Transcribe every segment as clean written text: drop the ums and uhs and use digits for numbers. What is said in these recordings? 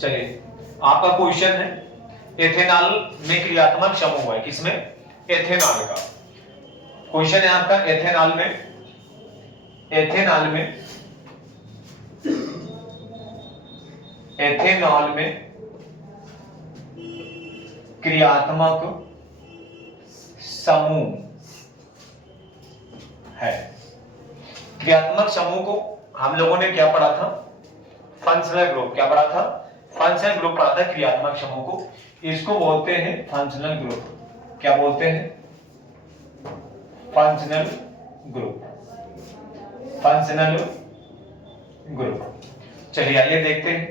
चलिए आपका क्वेश्चन है एथेनॉल में क्रियात्मक समूह है, किसमें? एथेनॉल का क्वेश्चन है आपका। एथेनॉल में क्रियात्मक समूह है। क्रियात्मक समूह को हम लोगों ने क्या पढ़ा था? Functional group. क्या पढ़ा था? फंक्शनल ग्रुप पढ़ा था क्रियात्मक समूह को। इसको बोलते हैं फंक्शनल ग्रुप। क्या बोलते हैं? Functional group. चलिए आइए देखते हैं।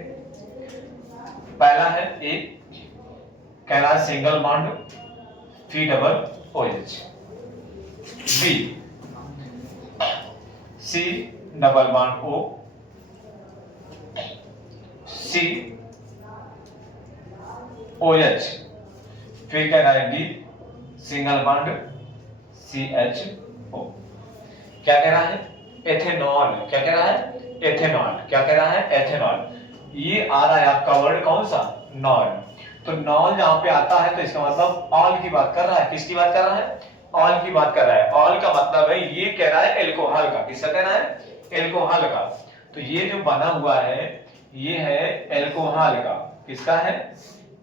पहला है ए, कहला single bond C double OH। B C double bond O, C OH। फिर कह रहा है डी सिंगल बॉन्ड CHO। क्या कह रहा है? एथेनॉल। क्या कह रहा है? एथेनॉल। क्या कह रहा है? एथेनॉल। ये आ रहा है आपका वर्ड कौन सा? नॉल। तो नॉल जहां पे आता है तो इसका मतलब ऑल की बात कर रहा है। किसकी बात कर रहा है? ऑल की बात कर रहा है। ऑल का मतलब है ये कह रहा है एल्कोहल का। किसका कह रहा है? एल्कोहल का। तो ये जो बना हुआ है ये है एल्कोहल का। किसका है?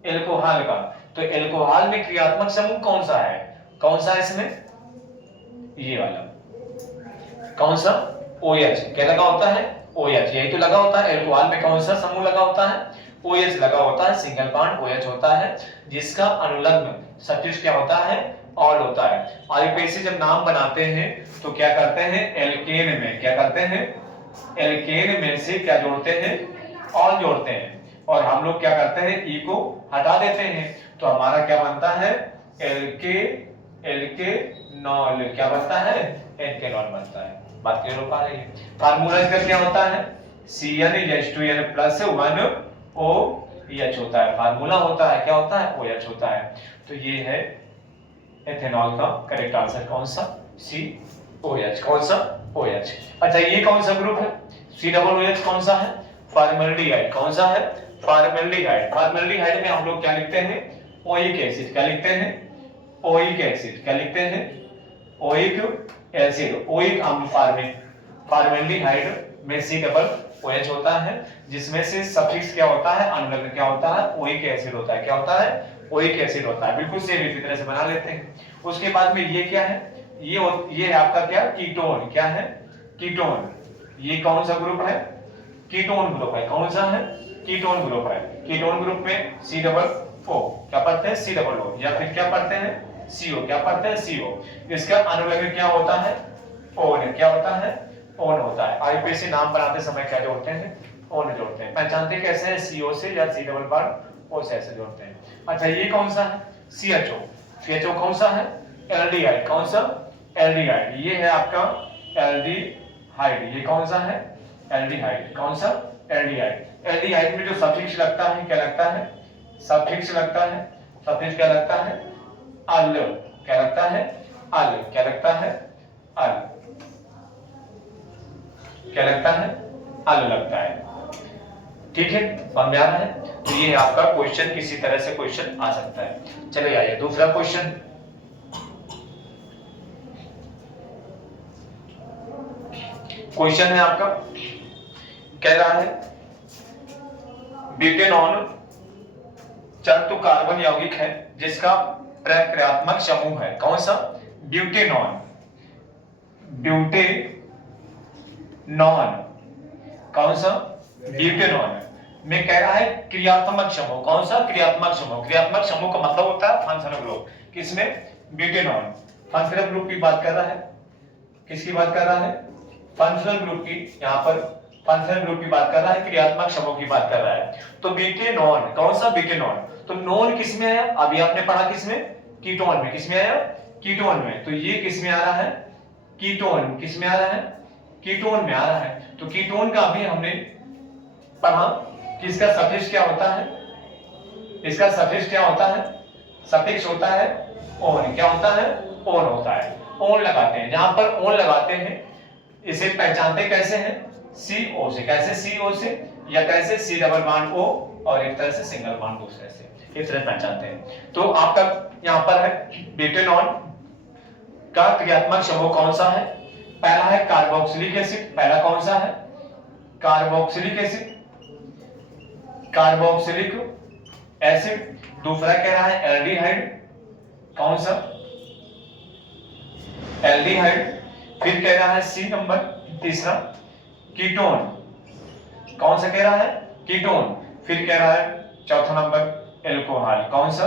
एल्कोहल का। तो एल्कोहल में क्रियात्मक समूह कौन सा है? कौन सा है इसमें? ये वाला। कौन सा? OH। क्या लगा होता है? OH। यही तो लगा होता है। एल्कोहल में कौन सा समूह लगा होता है? OH लगा होता है। सिंगल बॉन्ड OH होता है जिसका अनुलग्न सफिक्स क्या होता है? ऑल होता है। आईयूपीएसी जब नाम बनाते हैं तो क्या करते हैं? एल्केन में क्या करते हैं? एल्केन में से क्या जोड़ते हैं? ऑल जोड़ते हैं। और हम लोग क्या करते हैं? ई को हटा देते हैं। तो हमारा क्या बनता है? एल्केनॉल। क्या बनता है? एल्केनॉल बनता है। बात क्लियर हो पा रही है? फार्मूला इसका क्या होता है? CnH2n + 1OH होता है। फार्मूला होता है क्या होता है? OH होता है। तो ये है एथेनॉल का करेक्ट आंसर। कौन सा? COH। कौन सा? OH। अच्छा ये कौन सा ग्रुप है? COOH कौन सा है? फॉर्मल्डिहाइड। कौन सा है? फॉर्मल्डिहाइड। फॉर्मल्डिहाइड में हम लोग क्या लिखते हैं? Oic acid. क्या लिखते हैं? Oic acid. क्या लिखते हैं? Oic acid. ओइक अम्ल फॉर्मल्डिहाइड में COOH होता है जिसमें से सफिक्स क्या होता है? अनुलग्न क्या होता है? ओइक एसिड होता है। क्या होता है? ओइक एसिड होता है। बिल्कुल सेम इसी तरह से बना लेते हैं। उसके बाद में ये क्या है? ये है आपका क्या? कीटोन। क्या है? कीटोन। ये कौन सा ग्रुप है? कीटोन ग्रुप है। कौन सा है? कीटोन ग्रुप है। कीटोन ग्रुप में COO। क्या पढ़ते हैं? COO। या फिर क्या पढ़ते हैं? CO। क्या पढ़ते हैं? CO। इसका अनुलग्न क्या होता है? ओन। क्या होता है? ओन होता है। आईयूपीएसी नाम बनाते समय क्या जोड़ते हैं? ओन जोड़ते हैं। पहचानते कैसे हैं? CO से या C डबल बॉन्ड O से ऐसे जोड़ते हैं। अच्छा ये कौन सा है? CHO। CHO कौन सा है? एल्डिहाइड। कौन सा? एल्डिहाइड। ये है आपका एल्डिहाइड। ये कौन सा है? एल्डिहाइड। कौन सा? एल्डिहाइड। एल्डिहाइड में जो सफिक्स लगता है क्या लगता है? सफिक्स लगता है। सफिक्स क्या लगता है? अल। क्या लगता है? अल। क्या लगता है? अल। क्या लगता है? अल लगता है। ठीक है, समझ में आ रहा है? तो ये आपका क्वेश्चन किसी तरह से क्वेश्चन आ सकता है। चलिए आइए दूसरा क्वेश्चन। क्वेश्चन है आपका, कह रहा है ब्यूटेनॉन चतुर्थ कार्बन यौगिक है जिसका प्रक्रियात्मक समूह है। कौन सा? ब्यूटेनॉन। ब्यूटेनॉन। कौन सा? ब्यूटेनॉन में कह रहा है क्रियात्मक समूह। कौन सा? क्रियात्मक समूह। क्रियात्मक समूह का मतलब होता है फंक्शनल ग्रुप। किसमें? ब्यूटेनॉन। फंक्शनल ग्रुप की बात कर रहा है। किसकी बात कर रहा है? फंक्शनल ग्रुप की। यहां पर फंक्शनल ग्रुप की बात कर रहा है, क्रियात्मक समूह की बात कर रहा है। तो ब्यूटेनॉन। कौन सा? ब्यूटेनॉन। तो नॉन किसमें आया? अभी आपने पढ़ा किसमें? कीटोन में। किसमें आया? कीटोन में। तो ये किसमें आ रहा है? कीटोन। किसमें आ रहा है? कीटोन में आ रहा है। तो कीटोन का अभी हमने पढ़ा कि इसका सफिक्स क्या होता है? इसका सफिक्स क्या होता है? सफिक्स होता है ओन। क्या होता है? ओन होता है। ओन लगाते हैं। जहां पर ओन लगाते हैं इसे पहचानते कैसे हैं? CO से। कैसे? CO से या कैसे सी डबल बॉन्ड O और एक तरह से सिंगल बॉन्ड दूसरे से, इस तरह पहचानते हैं। तो आपका यहाँ पर है ब्यूटेनॉल का क्रियात्मक समूह कौन सा है? पहला है कार्बोक्सिलिक एसिड, पहला कौन सा है? Carboxylic acid, carboxylic acid. दूसरा कह रहा है एल्डिहाइड, कौन सा? एल्डिहाइड। फिर कह रहा है सी नंबर तीसरा कीटोन, कौन सा कह रहा है? कीटोन। फिर कह रहा है चौथा नंबर एल्कोहल, कौन सा?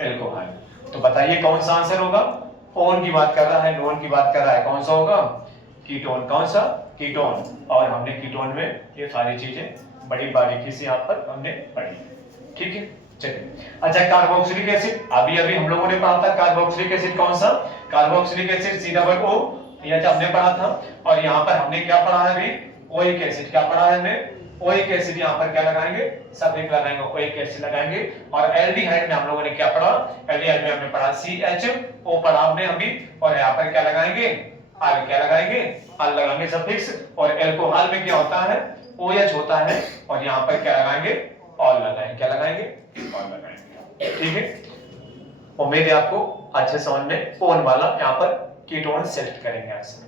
एल्कोहल। तो बताइए कौन सा आंसर होगा? ओन की बात कर रहा है, नोन की बात कर रहा है, कौन सा होगा? कीटोन। कौन सा? कीटोन। और हमने कीटोन में ये सारी चीजें बड़ी बारीकी से यहाँ पर हमने पढ़ी, ठीक है। चलिए, अच्छा कार्बोक्सिलिक एसिड, अभी अभी हम लोगों ने पढ़ा था कार्बोक्सिलिक एसिड कौन सा? Carboxylic acid C double O, यह हमने पढ़ा था। और यहाँ पर हमने क्या पढ़ा है अभी? Oic acid. क्या पढ़ा है हमने? Oic acid. यहाँ पर क्या लगाएंगे? सफिक्स लगाएंगे, ओइक एसिड लगाएंगे। और एल्डिहाइड में हम लोगों ने क्या पढ़ा? एल्डिहाइड में हमने पढ़ा CHO पढ़ा हमने अभी। और यहाँ पर क्या लगाएंगे? आगे क्या लगाएंगे? अल लगाएंगे सफिक्स। और एल्कोहल में क्या होता है? OH होता है। और यहाँ पर क्या लगाएंगे? ऑल लगाएंगे। क्या लगाएंगे? ऑल लगाएंगे, ठीक है। उम्मीद है आपको अच्छे समझ में ओन वाला यहाँ पर कीटोन सेलेक्ट करेंगे आंसर।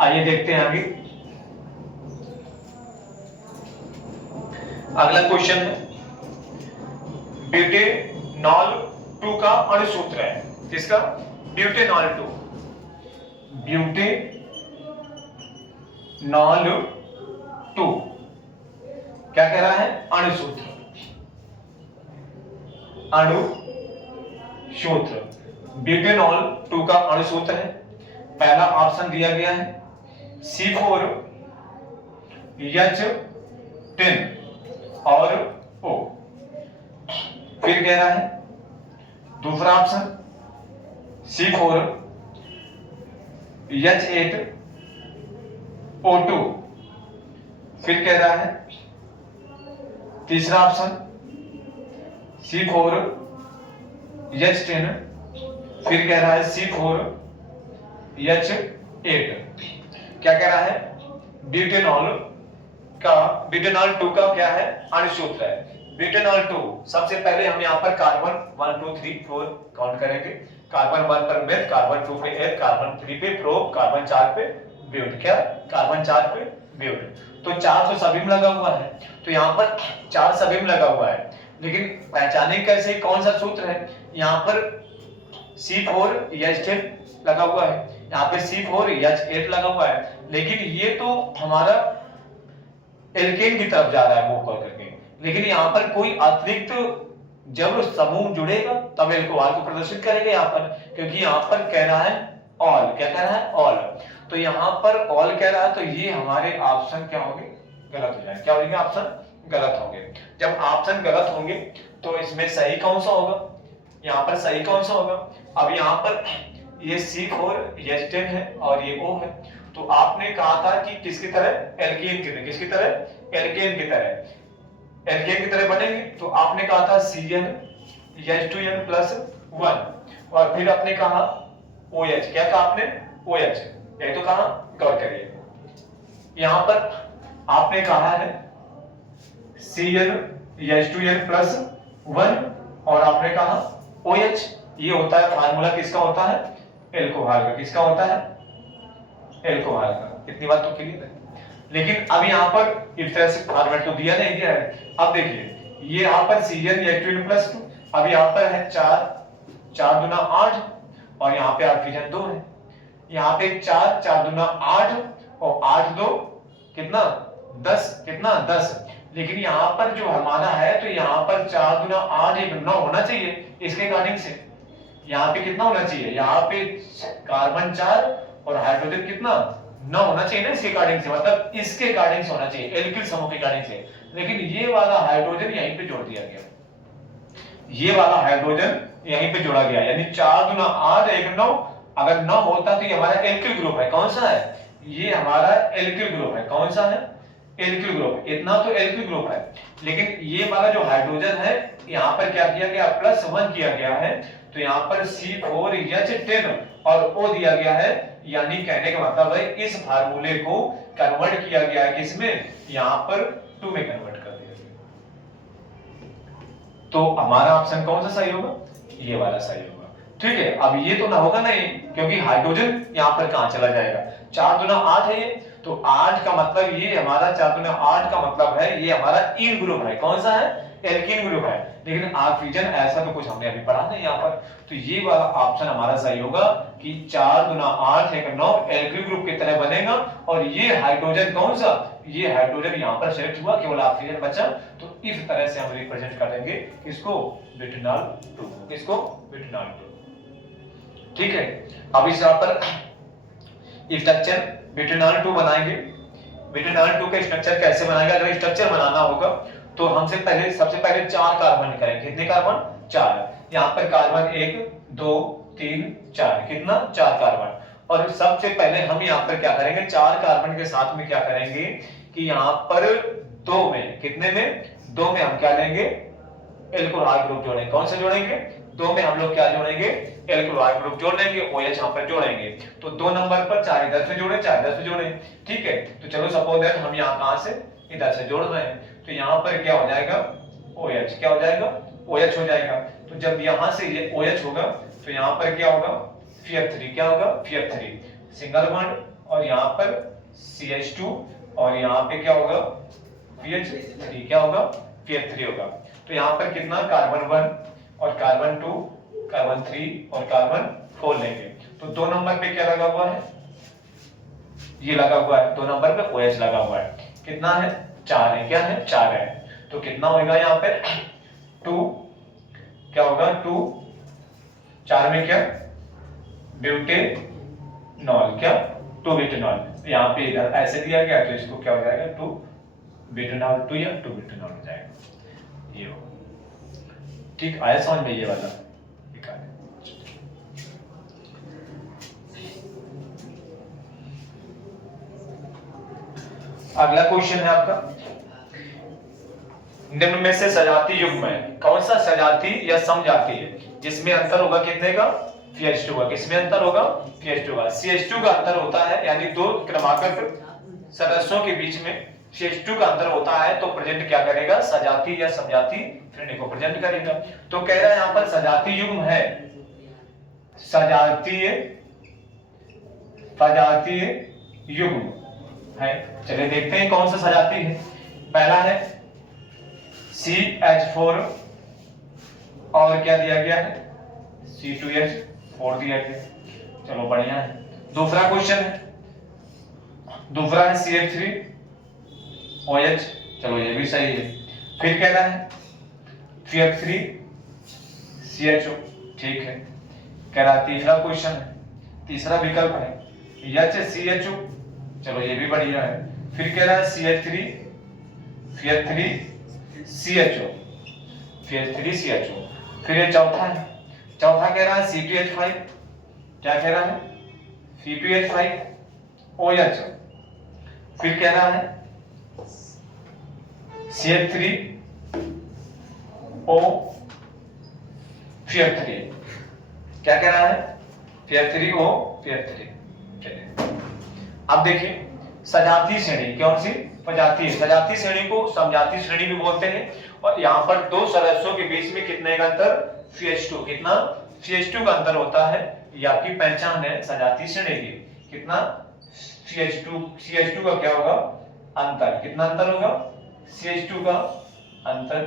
आइए देखते हैं आगे। अगला क्वेश्चन है ब्यूटेनॉल 2 का अणुसूत्र है। किसका? ब्यूटेनॉल 2। ब्यूटेनॉल 2 क्या कह रहा है? अणुसूत्र। अणुसूत्र ब्यूटेनॉल 2 का अणुसूत्र है। पहला ऑप्शन दिया गया है C4H10 और O। फिर कह रहा है दूसरा ऑप्शन C4H8O2। फिर कह रहा है तीसरा ऑप्शन C4H10। फिर कह रहा है C4H8। क्या कह रहा है? ब्यूटेनॉल 2 का क्या है? अणुसूत्र है। ब्यूटेनॉल 2 सबसे पहले हम यहाँ पर कार्बन 1 2 3 4 काउंट करेंगे। कार्बन 1 पर मेथ, कार्बन 2 पे एथ, कार्बन 3 पे प्रोप, कार्बन 4 पे ब्यूट। क्या? कार्बन 4 पे ब्यूट। तो 4 तो सभी में लगा हुआ है, तो यहाँ पर 4 सभी में लगा हुआ है। लेकिन पहचाने कैसे कौन सा सूत्र है? यहाँ पर C4H10 लगा हुआ है, यहाँ पे C4H8 लगा हुआ है। लेकिन ये तो हमारा एल्केन की तरफ जा रहा है मूव करके। लेकिन यहाँ पर कोई अतिरिक्त जब समूह जुड़ेगा तब एल्कोहल को प्रदर्शित करेगा यहाँ पर, क्योंकि यहाँ पर कह रहा है ऑल। क्या कह रहा है? ऑल। तो यहाँ पर ऑल कह रहा है, तो ये हमारे ऑप्शन क्या होंगे? गलत हो जाएंगे। क्या होंगे? ऑप्शन गलत होंगे। जब ऑप्शन गलत होंगे तो इसमें सही कौन सा होगा? यहाँ पर सही कौन सा होगा? अब यहाँ पर ये C4H10 है और ये O है। तो आपने कहा था कि किसकी तरह? एल्केन की तरह। किसकी तरह? एल्केन की तरह। एल्केन की तरह बनेंगे। तो आपने कहा था CnH2n+1 और फिर आपने कहा OH। क्या कहा आपने? OH। यही तो कहा, गौर करिए। यहां पर आपने कहा है CnH2n+1 और आपने कहा OH। ये होता है फार्मूला किसका होता है? एल्कोहल का। किसका होता है? एल्कोहल का। इतनी बात तो क्लियर है। लेकिन अब यहाँ पर इस तरह से फॉर्मेट तो दिया नहीं दिया है। अब देखिए ये यहाँ पर CnH2n+2, अब यहाँ पर है 4 दूना 8 और यहाँ पे ऑक्सीजन 2 है। यहाँ पे 4 दूना 8 और 8 2 कितना? 10। कितना? 10। लेकिन यहाँ पर जो हमारा है तो यहाँ पर 4 दूना 8 एक 9 होना चाहिए इसके अकॉर्डिंग से। यहाँ पे कितना होना चाहिए? यहाँ पे कार्बन 4 और हाइड्रोजन कितना? 9 होना चाहिए ना इसके अकॉर्डिंग से, मतलब इसके अकॉर्डिंग से होना चाहिए, एल्किल समूह के अकॉर्डिंग से। लेकिन ये वाला हाइड्रोजन यहीं पे जोड़ दिया गया, ये वाला हाइड्रोजन यहीं पे जोड़ा गया, यानी 4 दूना 8 एक 9। अगर 9 होता तो ये हमारा एल्किल ग्रुप है। कौन सा है? ये हमारा एल्किल ग्रुप है। कौन सा है? Alkyl group. इतना तो एल्किल ग्रुप है। लेकिन ये वाला जो हाइड्रोजन है यहाँ पर क्या किया गया? +1 किया गया है। तो यहाँ पर C4H10 और O दिया गया है, यानी कहने का मतलब है इस फार्मूले को कन्वर्ट किया गया है किसमें, यहां पर 2 में कन्वर्ट कर दिया गया। तो हमारा ऑप्शन कौन सा सही होगा, ये वाला सही होगा। ठीक है, अब ये तो ना होगा नहीं, क्योंकि हाइड्रोजन यहां पर कहां चला जाएगा, 4 दूना 8 है ये, तो 8 का मतलब ये हमारा 4 दूना 8 का मतलब है ये हमारा इन ग्रुप है, कौन सा है, एल्कीन ग्रुप है। लेकिन ऑक्सीजन ऐसा तो कुछ हमने अभी पढ़ा नहीं यहाँ पर, तो ये वाला ऑप्शन हमारा सही होगा कि 4 दूना 8 एक 9 एल्कीन ग्रुप की तरह बनेगा। और ये हाइड्रोजन कौन सा, ये हाइड्रोजन यहाँ पर सेलेक्ट हुआ, केवल ऑक्सीजन बचा, तो इस तरह से हम रिप्रेजेंट करेंगे इसको ब्यूटेनॉल 2, इसको ब्यूटेनॉल 2। ठीक है, अब इस यहाँ पर स्ट्रक्चर ब्यूटेनॉल 2 बनाएंगे। ब्यूटेनॉल 2 का स्ट्रक्चर कैसे बनाएंगे, अगर स्ट्रक्चर बनाना होगा तो हमसे पहले सबसे पहले 4 कार्बन करेंगे। कितने कार्बन, 4। यहाँ पर कार्बन 1 2 3 4, कितना, 4 कार्बन। और सबसे पहले हम यहाँ पर क्या करेंगे, 4 कार्बन के साथ में क्या करेंगे कि यहाँ पर 2 में, कितने में, 2 में हम क्या लेंगे, एल्कोहल ग्रुप जोड़ेंगे। कौन से जोड़ेंगे, 2 में हम लोग क्या जोड़ेंगे, एल्कोहल ग्रुप जोड़ लेंगे, OH यहाँ पर जोड़ेंगे। तो 2 नंबर पर 4 इधर से जोड़े, 4 इधर से जोड़े। ठीक है, तो चलो सपोज दैट हम यहाँ कहां से, इधर से जोड़ रहे हैं, तो यहाँ पर क्या हो जाएगा, OH, क्या हो जाएगा, OH हो जाएगा। तो जब यहाँ से ये OH होगा तो यहाँ पर क्या होगा, Fear3, क्या होगा, Fear3 सिंगल बॉन्ड, और यहाँ पर CH2, और यहाँ पे क्या होगा, PH3, क्या होगा, Fear3 होगा। तो यहाँ पर कितना, कार्बन 1 और कार्बन 2, कार्बन 3 और कार्बन 4 लेंगे। तो 2 नंबर पे क्या लगा हुआ है, ये लगा हुआ है, 2 नंबर पे OH लगा हुआ है। कितना है, 4 है, क्या है, 4 है। तो कितना होगा यहाँ पे 2, क्या होगा 2, 4 में क्या, ब्यूटेनॉल, क्या, 2 ब्यूटेनॉल। यहाँ पे इधर ऐसे दिया गया तो इसको क्या हो जाएगा, 2 ब्यूटेनॉल 2 या 2 ब्यूटेनॉल हो जाएगा, ये होगा। ठीक, आया समझ में ये वाला, अगला क्वेश्चन है आपका, निम्न में से सजाती युग्म है, कौन सा सजाती या समजाती है जिसमें अंतर होगा कितने का, CH2 का। किसमें अंतर होगा, CH2 का। CH2 का अंतर होता है, यानी 2 क्रमागत सदस्यों के बीच में CH2 का अंतर होता है, तो प्रेजेंट क्या करेगा, सजाती या समजाती श्रेणी को प्रेजेंट करेगा। तो कह रहा है यहाँ पर सजाती युग्म है, सजातीय युग्म है। चलिए देखते हैं कौन सा सजाती है। पहला है CH4 और क्या दिया गया है, C2H4 दिया गया, चलो बढ़िया है। दूसरा क्वेश्चन है, दूसरा है CH3OH, चलो ये भी सही है। फिर कह रहा है F3CHO, ठीक है। कह रहा है तीसरा क्वेश्चन है, तीसरा विकल्प है HCHO, चलो ये भी बढ़िया है। फिर कह रहा है CH3CHO, फिर ये चौथा है, चौथा कह रहा है C2H5, क्या कह रहा है, C2H5OH। फिर कह रहा है CH3O, Fear3, क्या कह रहा है, Fear3O, Fear3। चलिए अब देखिए सजाती श्रेणी, कौन सी, प्रजाति। सजाती श्रेणी को समजाती श्रेणी भी बोलते हैं। और यहाँ पर 2 सदस्यों के बीच में कितने का अंतर, CH2, कितना, CH2 का अंतर होता है, ये आपकी पहचान है सजाती श्रेणी की। कितना, CH2 का क्या होगा, अंतर, कितना अंतर होगा, CH2 का अंतर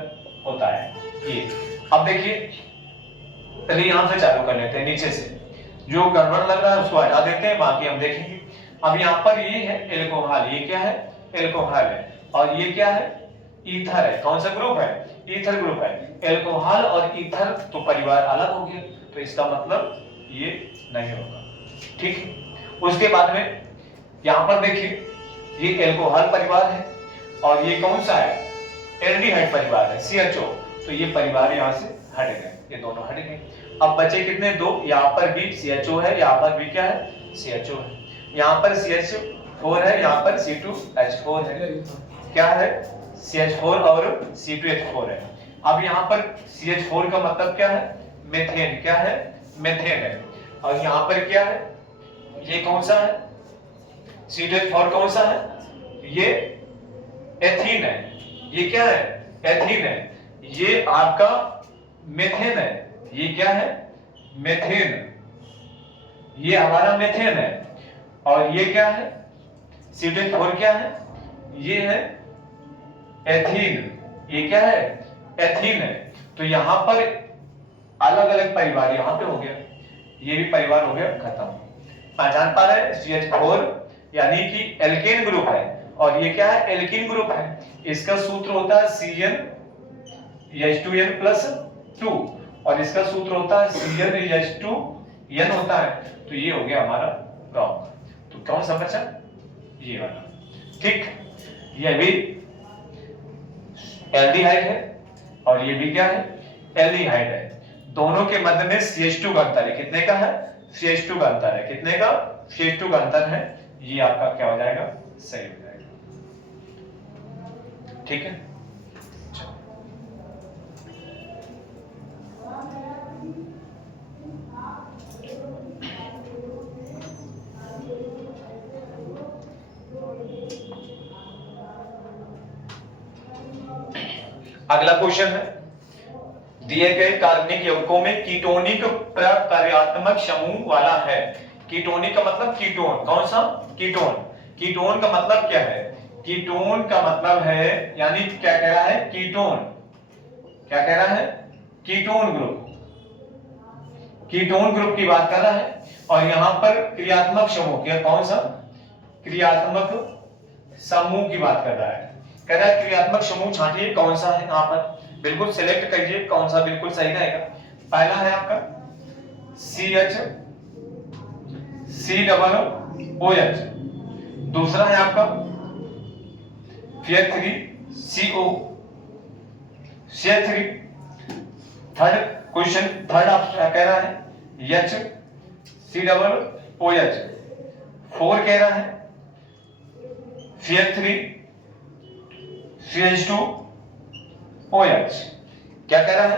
होता है ये। अब देखिए पहले यहां से चालू कर लेते हैं, नीचे से जो गड़बड़ लग रहा है उसको हटा देते हैं, बाकी हम देखेंगे। अब यहाँ पर ये है एल्कोहल, ये क्या है, एल्कोहल है। और ये क्या है, ईथर है। कौन सा ग्रुप है, ईथर ग्रुप है। एल्कोहल और ईथर तो परिवार अलग हो गया, तो इसका मतलब ये नहीं होगा, ठीक है। उसके बाद में यहाँ पर देखिए ये एल्कोहल परिवार है, और ये कौन सा है, एल्डिहाइड परिवार है, CHO, तो ये परिवार यहाँ से हट गए, ये दोनों हट गए। अब बचे कितने, 2, यहाँ पर भी CHO है, यहाँ पर भी क्या है, CHO है। यहाँ पर CH4 है, यहाँ पर C2H4 है, क्या है, CH4 और C2H4 है। अब यहाँ पर CH4 का मतलब क्या है, मेथेन, क्या है, मेथेन है। और यहाँ पर क्या है, ये कौन सा है? CH4 कौन सा है? ये एथीन है। ये क्या है? एथीन है। ये आपका मेथेन है। ये क्या है? मेथेन। ये हमारा मेथेन है। और ये क्या है? CH4 क्या है? ये है एथीन। ये क्या है? एथीन है। तो यहां पर अलग अलग परिवार यहां पे हो गया, ये भी परिवार हो गया खत्म। पहचान पा रहे हैं? CH4 यानी कि एल्केन ग्रुप है, और ये क्या है? एल्कीन ग्रुप है। इसका सूत्र होता है CnH2n+2, और इसका सूत्र होता है CnH2n होता है। तो ये हो गया हमारा रॉन्ग। तो कौन सा बचा? ये वाला। ठीक, ये भी एल्डिहाइड है और ये भी क्या है? एल्डिहाइड है। दोनों के मध्य में CH2 का अंतर है। कितने का है? CH2 का अंतर है। कितने का? CH2 का अंतर है। ये आपका क्या हो जाएगा? सही हो जाएगा। ठीक है। अगला क्वेश्चन है, दिए गए कार्बनिक यौगिकों में कीटोनिक प्रकार्यात्मक समूह वाला है। कीटोनिक का मतलब कीटोन। कौन सा? कीटोन। कीटोन का मतलब क्या है? कीटोन का मतलब है, यानी क्या कह रहा है? कीटोन। क्या कह रहा है? Ketone group. कीटोन ग्रुप की बात कर रहा है। और यहां पर क्रियात्मक समूह, क्या कौन सा? क्रियात्मक समूह की बात कर रहा है। कह रहा है क्रियात्मक समूह छांटिए कौन सा है। यहां पर बिल्कुल सिलेक्ट करिए कौन सा बिल्कुल सही रहेगा। पहला है आपका CH COOH, दूसरा है आपका Fear3CO Fear3। Third question, third आप कह रहा है HCOOH। फोर कह रहा है Fear3 CH2OH। क्या कह रहा है?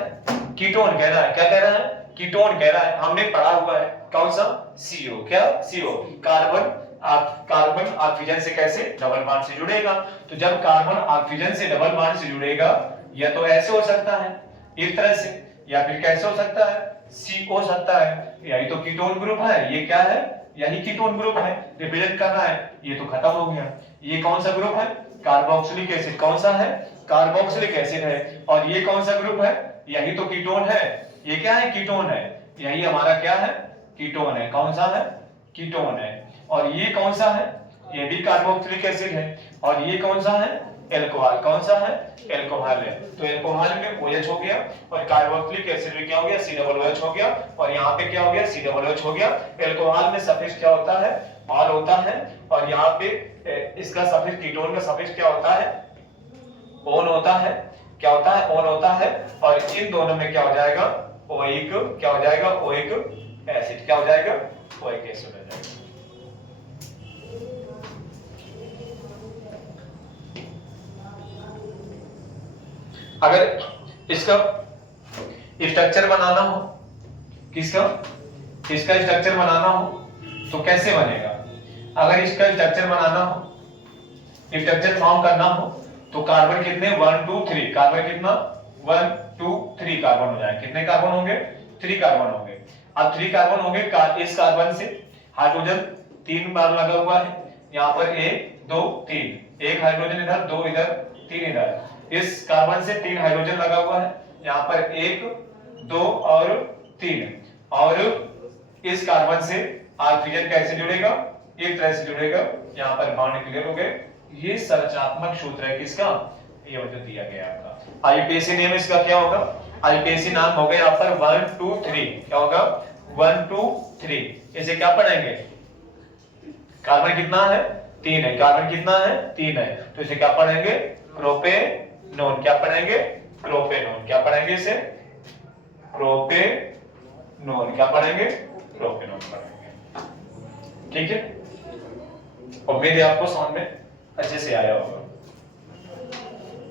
कीटोन कह रहा है। क्या कह रहा है? कीटोन कह रहा है। हमने पढ़ा हुआ है कौन सा? CO। क्या? CO। कार्बन ऑक्सीजन से कैसे डबल बॉन्ड से जुड़ेगा। तो जब कार्बन ऑक्सीजन से डबल बॉन्ड से जुड़ेगा, या तो ऐसे हो सकता है इस तरह से, या फिर कैसे हो सकता है? CO हो सकता है। यही तो कीटोन ग्रुप है। ये क्या है? यही कीटोन ग्रुप है, रिप्रेजेंट कर रहा है। ये तो खत्म हो गया। ये कौन सा ग्रुप है? Carboxylic acid. कौन सा है? कार्बोक्सिलिक एसिड है। और ये कौन सा ग्रुप है? यही तो कीटोन है। ये क्या है? कीटोन है। यही हमारा क्या है? कीटोन है। कौन सा है? कीटोन है। और ये कौन सा है? ये भी कार्बोक्सिलिक एसिड है। और ये कौन सा है? एल्कोहल। कौन सा है? एल्कोहल है। तो एल्कोहल में OH हो गया, और कार्बोक्सिलिक एसिड में क्या हो गया? COOH हो गया। और यहाँ पे क्या हो गया? COOH हो गया। एल्कोहल में सफिक्स क्या होता है? ऑल होता है। और यहाँ पे इसका सफिक्स, कीटोन का सफिक्स क्या होता है? ओन होता है। क्या होता है? ओन होता है। और इन दोनों में क्या हो जाएगा? ओइक। क्या हो जाएगा? Oic acid. क्या हो जाएगा? ओइक एसिड हो जाएगा। अगर इसका स्ट्रक्चर बनाना हो, किसका? इसका स्ट्रक्चर बनाना हो तो कैसे बनेगा? अगर इसका स्ट्रक्चर बनाना हो, स्ट्रक्चर फॉर्म करना हो, तो कार्बन कितने? 1 2 3। कार्बन कितना? 1 2 3 कार्बन हो जाए। कितने कार्बन होंगे? 3 कार्बन होंगे। अब 3 कार्बन होंगे। इस कार्बन से हाइड्रोजन 3 बार लगा हुआ है। यहाँ पर 1 2 3, एक हाइड्रोजन इधर, 2 इधर, 3 इधर। इस कार्बन से 3 हाइड्रोजन लगा हुआ है। यहाँ पर 1 2 और 3। और इस कार्बन से ऑक्सीजन कैसे जुड़ेगा? एक तरह से जुड़ेगा। यहाँ पर बॉन्ड क्लियर हो गए। ये संरचनात्मक सूत्र है किसका? ये जो दिया गया आपका। आईपीएसी नेम इसका क्या होगा? आईपीएसी नाम होगा यहाँ पर 1 2 3। क्या होगा? 1 2 3। इसे क्या पढ़ेंगे? कार्बन कितना है? 3 है। कार्बन कितना है? 3 है। तो इसे क्या पढ़ेंगे? प्रोपेनोन। क्या पढ़ेंगे? प्रोपेनोन। क्या पढ़ेंगे इसे? प्रोपेनोन। क्या पढ़ेंगे? प्रोपेनोन पढ़ेंगे। ठीक है, उम्मीद है आपको समझ में अच्छे से आया होगा।